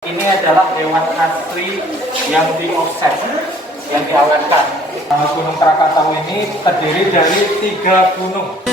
Ini adalah hewan asli yang di offset, yang diawetkan. Gunung Krakatau ini terdiri dari 3 gunung.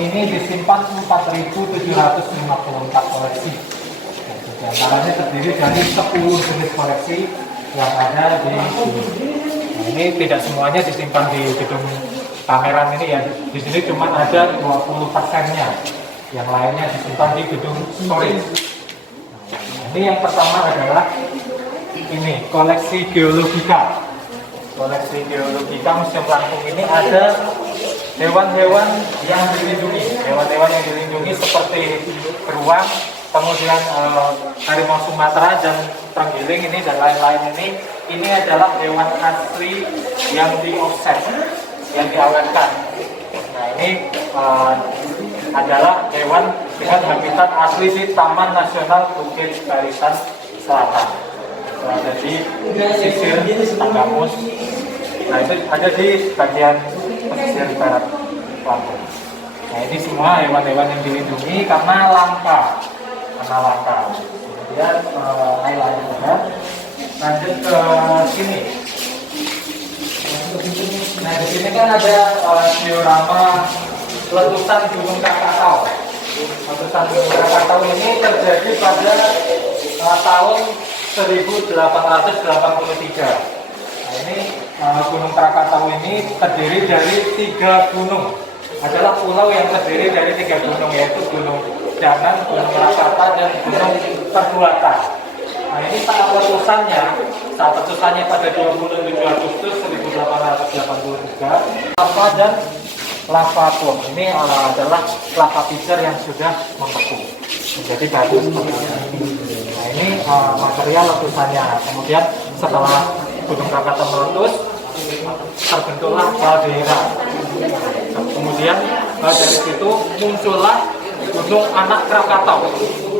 Ini disimpan 4.754 koleksi. Di antaranya terdiri dari 10 jenis koleksi yang ada di sini. Nah, ini tidak semuanya disimpan di gedung pameran ini ya. Di sini cuma ada 20%-nya. Yang lainnya disimpan di gedung storage. Nah, ini yang pertama adalah ini koleksi geologika. Koleksi geologika Museum Lampung ini ada hewan-hewan yang dilindungi, seperti beruang, kemudian harimau Sumatera dan terenggiling ini dan lain-lain ini adalah hewan asli yang di offset, yang diawetkan. Nah ini adalah hewan dengan habitat asli di Taman Nasional Bukit Barisan Selatan. Ada di sisir Tanggamus. Nah itu ada di bagian pesisir barat Lampung. Nah ini semua hewan-hewan yang dilindungi karena langka. Kemudian lain-lainnya. Lanjut ke sini. Nah di sini kan ada diorama letusan Gunung Krakatau. Letusan Gunung Krakatau ini terjadi pada tahun 1883. Nah ini Gunung Krakatau ini terdiri dari 3 gunung. Adalah pulau yang terdiri dari 3 gunung, yaitu Gunung Danan, Gunung Rakata, dan Gunung Perbuatan. Nah ini saat letusannya pada 27 Agustus 1883, lava dan lava pun. Ini adalah lava pijar yang sudah membeku menjadi batu seperti ini. Nah ini material letusannya. Kemudian setelah Gunung Krakatau meletus, terbentuklah kaldera. Kemudian dari situ muncullah Gunung Anak Krakatau.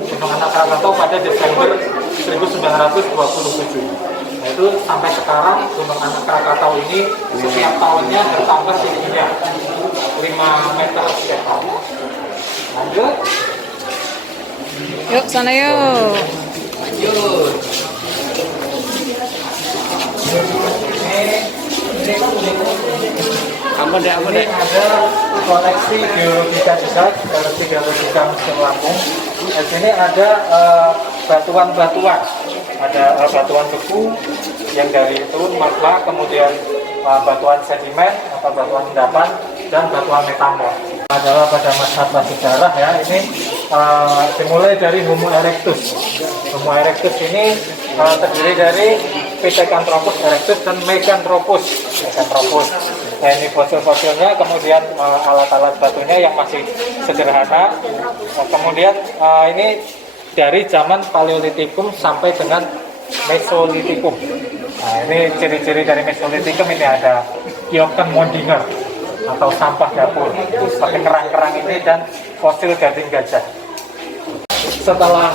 Gunung Anak Krakatau pada Desember 1927. Nah itu sampai sekarang Gunung Anak Krakatau ini setiap tahunnya bertambah tingginya 5 meter setiap tahun. Lanjut. Yuk sana yuk. Lanjut. Ini ada koleksi geologika juga, koleksi geologika Museum Lampung. Di sini ada batuan-batuan, ada batuan beku yang dari turun magma, kemudian batuan sedimen atau batuan endapan, dan batuan metamor. Adalah pada masa prasejarah ya, ini dimulai dari Homo erectus. Homo erectus ini terdiri dari Pithecanthropus erectus dan Meganthropus. Nah ini fosil-fosilnya, kemudian alat-alat batunya yang masih sederhana. Kemudian ini dari zaman Paleolitikum sampai dengan Mesolitikum. Nah ini ciri-ciri dari Mesolitikum, ini ada Kyoken-Mondinger atau sampah dapur seperti kerang-kerang ini dan fosil gading gajah. Setelah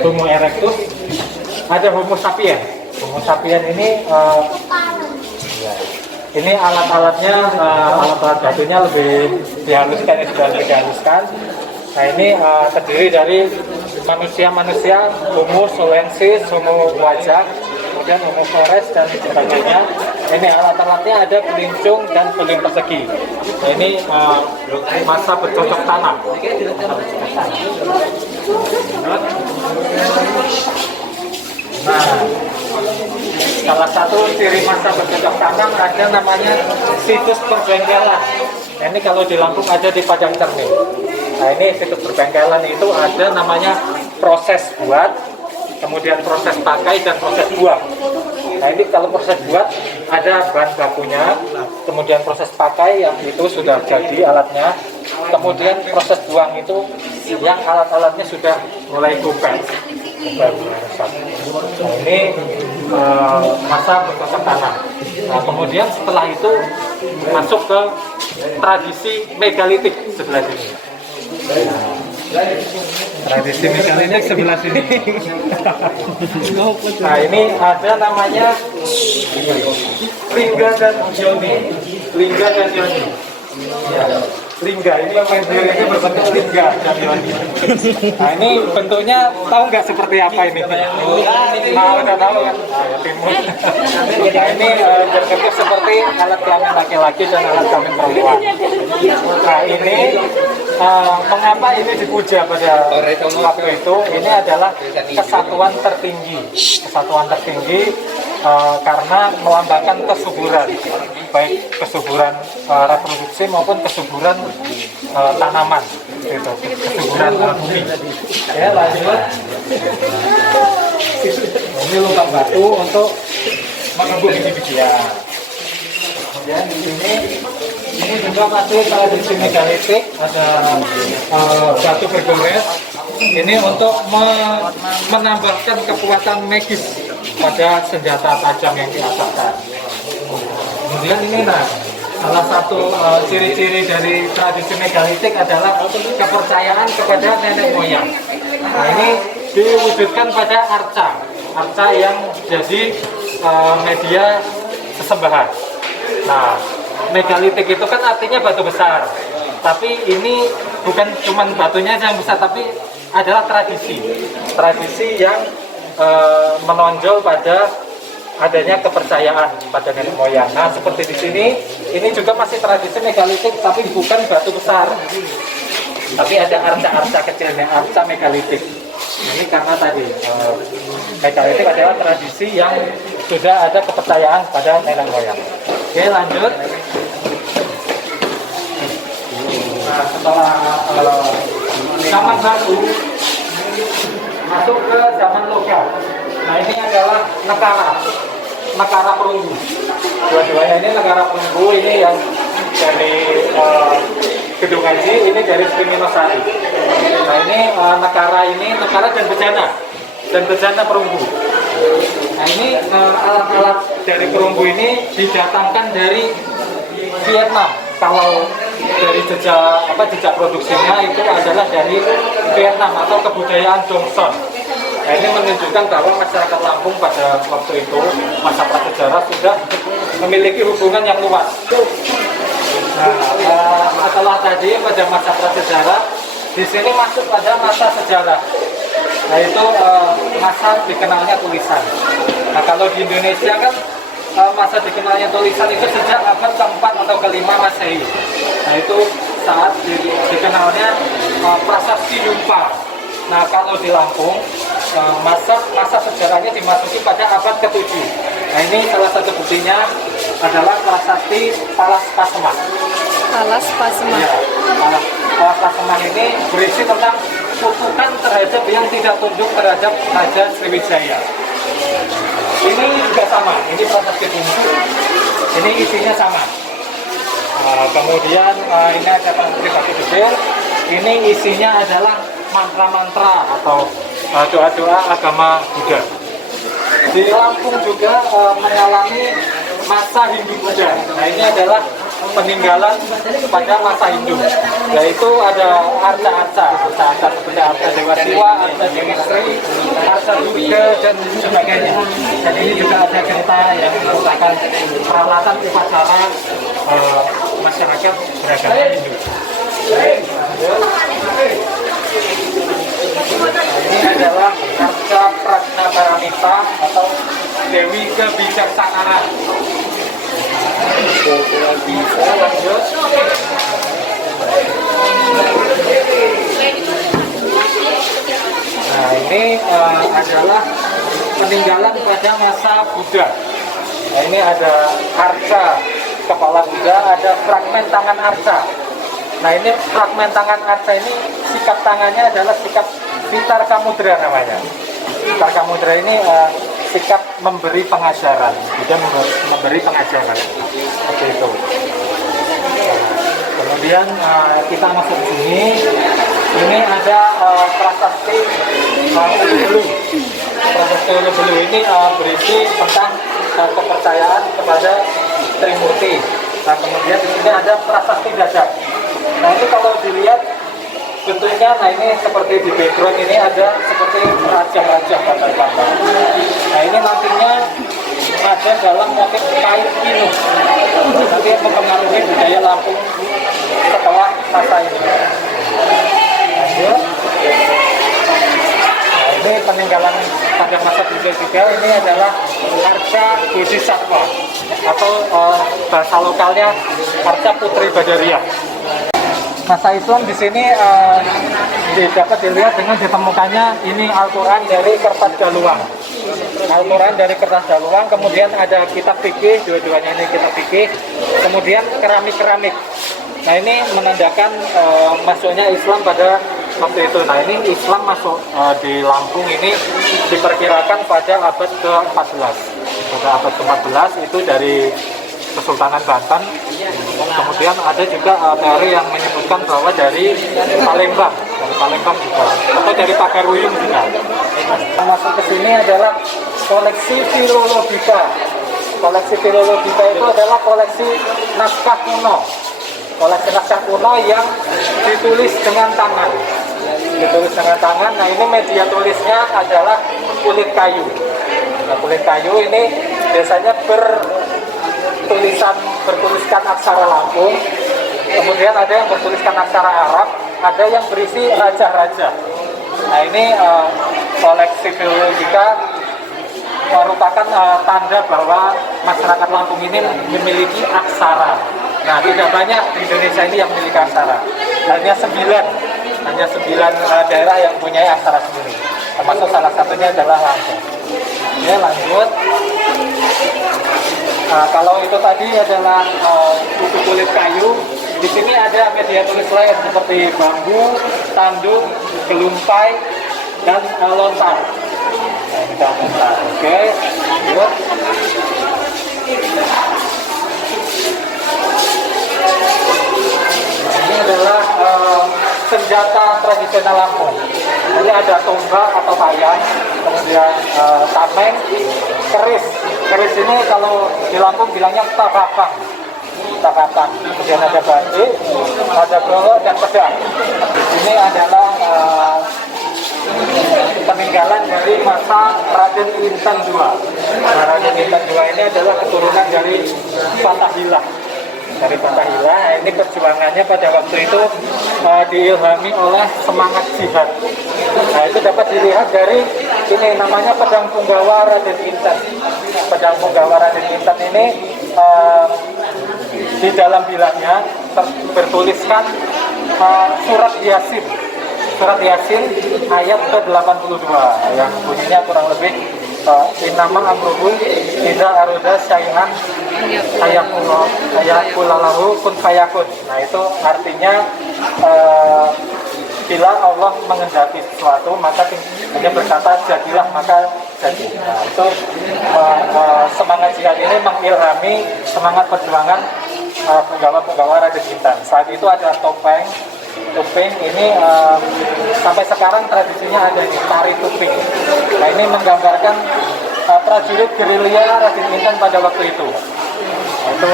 Homo erectus ada Homo sapien. Homo sapien ini alat-alatnya, alat-alat batunya lebih dihaluskan, sudah dihaluskan. Nah ini terdiri dari manusia-manusia, Homo solensis, Homo wajak, kemudian Homo flores dan sebagainya. Ini alat-alatnya ada pelincung dan beling persegi. Nah ini masa bercocok tanam. Nah, salah satu ciri masa bercocok tanam ada namanya situs perbengkelan. Nah, ini kalau di Lampung ada di Padang Cermin. Nah ini situs perbengkelan itu ada namanya proses buat, kemudian proses pakai dan proses buang. Nah ini kalau proses buat ada bahan bakunya, kemudian proses pakai yang itu sudah jadi alatnya, kemudian proses buang itu yang alat-alatnya sudah mulai gopeng. Nah ini masa bercocok tanam. Nah kemudian setelah itu masuk ke tradisi megalitik sebelah sini. Tradisi megalitik sebelah sini. Nah ini ada namanya Lingga dan Yoni. Lingga dan Yoni. Ya. Lingga ini ini berbentuk lingga dan Yoni. Nah ini bentuknya tahu nggak seperti apa ini? Tahu nggak tahu kan? Timur. Nah ini berbentuk seperti alat kelamin laki-laki dan alat kelamin perempuan. Nah ini mengapa ini dipuja pada waktu itu? Ini adalah kesatuan tertinggi, karena melambangkan kesuburan, baik kesuburan reproduksi maupun kesuburan tanaman, gitu, kesuburan bumi. Ya lanjut. Ini lubang batu untuk mengembung biji-bijian. Kemudian di sini ini juga masih tradisi megalitik, ada batu bergores. Ini untuk menambahkan kekuatan magis pada senjata tajam yang diasahkan. Kemudian ini salah satu ciri-ciri dari tradisi megalitik adalah kepercayaan kepada nenek moyang. Nah ini diwujudkan pada arca yang jadi media sesembahan. Nah megalitik itu kan artinya batu besar, tapi ini bukan cuma batunya yang besar, tapi adalah tradisi yang menonjol pada adanya kepercayaan pada nenek moyang. Nah seperti di sini, ini juga masih tradisi megalitik, tapi bukan batu besar, tapi ada arca kecilnya, arca megalitik. Ini karena tadi megalitik adalah tradisi yang sudah ada kepercayaan pada nenek moyang. Oke lanjut. Nah setelah zaman baru masuk ke zaman logam. Nah ini adalah nekara perunggu. Dua-duanya ini nekara perunggu, ini yang dari Gedung Haji, ini dari Spinosaurus. Nah ini nekara dan bejana perunggu. Nah ini alat-alat dari perunggu ini didatangkan dari Vietnam. Kalau dari jejak produksinya itu adalah dari Vietnam atau kebudayaan Dongson. Nah, ini menunjukkan bahwa masyarakat Lampung pada waktu itu, masa prasejarah, sudah memiliki hubungan yang luas. Nah, setelah tadi pada masa prasejarah, di sini masuk pada masa sejarah. Nah itu masa dikenalnya tulisan. Nah kalau di Indonesia kan masa dikenalnya tulisan itu sejak abad ke-4 atau ke-5 Masehi. Nah itu saat dikenalnya prasasti Yupa. Nah kalau di Lampung masa sejarahnya dimasuki pada abad ke-7. Nah ini salah satu buktinya adalah prasasti Palas Pasemah. Palas Pasemah. Ya, Palas Pasemah ini berisi tentang kutukan terhadap yang tidak tunduk terhadap Raja Sriwijaya. Ini juga sama, ini prasasti bungsu, ini isinya sama. Kemudian ini ada prasasti batu kecil, ini isinya adalah mantra-mantra atau doa-doa agama Buddha. Di Lampung juga mengalami masa Hindu-Buddha. Nah ini adalah peninggalan pada masa Hindu, yaitu ada arca seperti arca Dewa Siwa, arca Dewi Sri, arca Durga dan sebagainya. Dan ini juga ada kereta yang merupakan peralatan upacara masyarakat beragama Hindu. Ini adalah arca Prajna Paramita atau Dewi Kebijaksanaan. Lanjut. Nah ini adalah peninggalan pada masa Buddha. Nah ini ada arca kepala Buddha, ada fragmen tangan arca. Nah ini fragmen tangan arca ini sikap tangannya adalah sikap Vitarka Mudra namanya. Vitarka Mudra ini sikap memberi pengajaran, dia memberi pengajaran seperti itu. Kemudian kita masuk ke sini, ini ada prasasti Ulu-Belu. Prasasti Ulu-Belu ini berisi tentang kepercayaan kepada Trimurti. Nah, kemudian di sini ada prasasti Dadap. Nah, ini kalau dilihat bentuknya, nah ini seperti di background ini ada seperti raja-raja gambar-gambar. Nah, ini nantinya ada dalam motif kain inu. Nanti mempengaruhi budaya Lampung setelah masa ini. Lanjut. Nah, ini peninggalan pada masa Buddha juga. Ini adalah Arca Bodhisattva atau bahasa lokalnya Arca Putri Badariah. Masa Islam di sini dapat dilihat dengan ditemukannya ini Al-Quran dari kertas Daluang. Al-Quran dari kertas Daluang, kemudian ada kitab fikih, dua-duanya ini kitab fikih, kemudian keramik-keramik. Nah, ini menandakan masuknya Islam pada waktu itu. Nah, ini Islam masuk di Lampung ini diperkirakan pada abad ke-14. Pada abad ke-14 itu dari Kesultanan Banten. Kemudian ada juga teori yang menyebutkan bahwa dari Palembang juga, atau dari Pagaruyung juga. Masuk ke sini adalah koleksi filologika. Koleksi filologika itu adalah koleksi naskah kuno. Koleksi naskah kuno yang ditulis dengan tangan. Nah, ini media tulisnya adalah kulit kayu. Nah, kulit kayu ini biasanya bertuliskan aksara Lampung, kemudian ada yang bertuliskan aksara Arab, ada yang berisi raja-raja. Nah, ini koleksi filologika merupakan tanda bahwa masyarakat Lampung ini memiliki aksara. Nah, tidak banyak di Indonesia ini yang memiliki aksara. Hanya 9 daerah yang punya aksara sendiri. Termasuk salah satunya adalah Lampung. Ya, lanjut. Nah, kalau itu tadi adalah buku kulit kayu, di sini ada media tulis lain seperti bambu, tanduk, gelumpai, dan lontar. Nah, ini lontar. Oke, lanjut. Ini adalah senjata tradisional Lampung. Ini ada tombak atau tayang, kemudian tameng, keris. Keris ini kalau di Lampung bilangnya tabapang. Kemudian ada batik, ada golok dan pedang. Ini adalah peninggalan dari masa Raden Intan II. Nah, Raden Intan II ini adalah keturunan dari Fathahilah. Ini perjuangannya pada waktu itu diilhami oleh semangat jihad. Nah, itu dapat dilihat dari ini namanya Pedang Punggawa Raden Intan. Pedang Punggawa Raden Intan ini di dalam bilangnya bertuliskan surat Yasin ayat ke-82 yang bunyinya kurang lebih innama amruhu idza arada syai'an ayaqulalahu kun fayakun. Nah, itu artinya bila Allah mengendaki sesuatu maka dia berkata jadilah maka jadi. Nah, itu semangat jihad ini mengilhami semangat perjuangan penggawa-penggawa Raden Intan. Saat itu ada topeng ini sampai sekarang tradisinya ada di tari tuping. Nah, ini menggambarkan prajurit gerilya Raden Intan pada waktu itu. Itu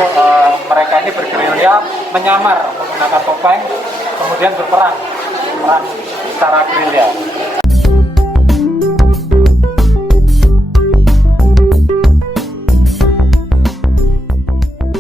mereka ini bergerilya menyamar menggunakan topeng, kemudian berperang secara gerilya.